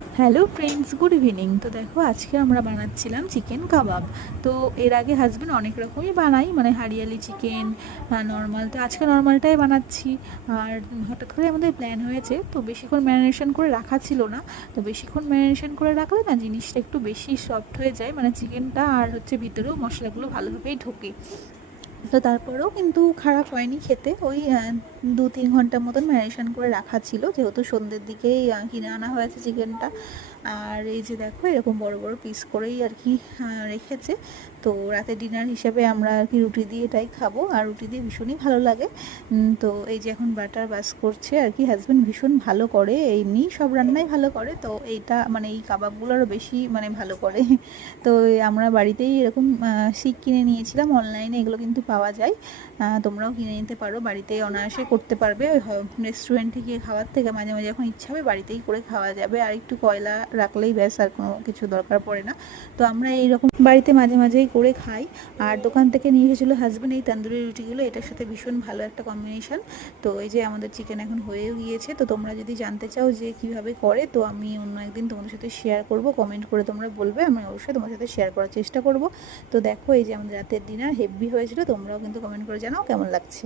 Hello friends, good evening. তো দেখো, আজকে আমরা বানাচ্ছিলাম চিকেন কাবাব। তো এর আগে হাজব্যান্ড অনেক রকমই বানাই, মানে হারিয়ালি চিকেন, নর্মাল। তো আজকে নর্মালটাই বানাচ্ছি। আর হঠাৎ করে আমাদের প্ল্যান হয়েছে, তো বেশিক্ষণ ম্যারিনেশন করে রাখা ছিল না। তো বেশিক্ষণ ম্যারিনেশন করে রাখলে না জিনিসটা একটু বেশি সফট হয়ে যায়, মানে চিকেনটা, আর হচ্ছে ভিতরেও মশলাগুলো ভালোভাবেই ঢোকে। তো তারপরেও কিন্তু খারাপ হয়নি খেতে। ওই 2-3 ঘন্টার মতন ম্যারিনেশন করে রাখা ছিল, যেহেতু সন্ধ্যের দিকেই কিনে আনা হয়েছে চিকেনটা। আর এই যে দেখো, এরকম বড় বড় পিস করেই আর কি রেখেছে। তো রাতে ডিনার হিসেবে আমরা আর কি রুটি দিয়ে এটাই খাবো, আর রুটি দিয়ে ভীষণই ভালো লাগে। তো এই যে এখন বাটার বাস করছে আর কি। হাজব্যান্ড ভীষণ ভালো করে, এমনি সব রান্নাই ভালো করে, তো এইটা মানে এই কাবাবগুলো আরও বেশি মানে ভালো করে। তো আমরা বাড়িতেই এরকম শিক কিনে নিয়েছিলাম, অনলাইনে এগুলো কিন্তু পাওয়া যায়। তোমরাও কিনে নিতে পারো, বাড়িতেই অনায়াসে করতে পারবে। ওই রেস্টুরেন্টে গিয়ে খাওয়ার থেকে মাঝে মাঝে যখন ইচ্ছা হবে বাড়িতেই করে খাওয়া যাবে। আর একটু কয়লা রাখলেই ব্যাস, আর কোনো কিছু দরকার পড়ে না। তো আমরা এইরকম বাড়িতে মাঝে মাঝেই করে খাই। আর দোকান থেকে নিয়ে এসেছিলো হাজব্যান্ড এই তন্দুরি রুটিগুলো, এটার সাথে ভীষণ ভালো একটা কম্বিনেশন। তো এই যে আমাদের চিকেন এখন হয়েও গিয়েছে। তো তোমরা যদি জানতে চাও যে কিভাবে করে, তো আমি অন্য একদিন তোমাদের সাথে শেয়ার করব। কমেন্ট করে তোমরা বলবে, আমি অবশ্যই তোমার সাথে শেয়ার করার চেষ্টা করব। তো দেখো, এই যে আমাদের রাতের ডিনার হেভি হয়েছিল। তোমরাও কিন্তু কমেন্ট করে জানাও কেমন লাগছে।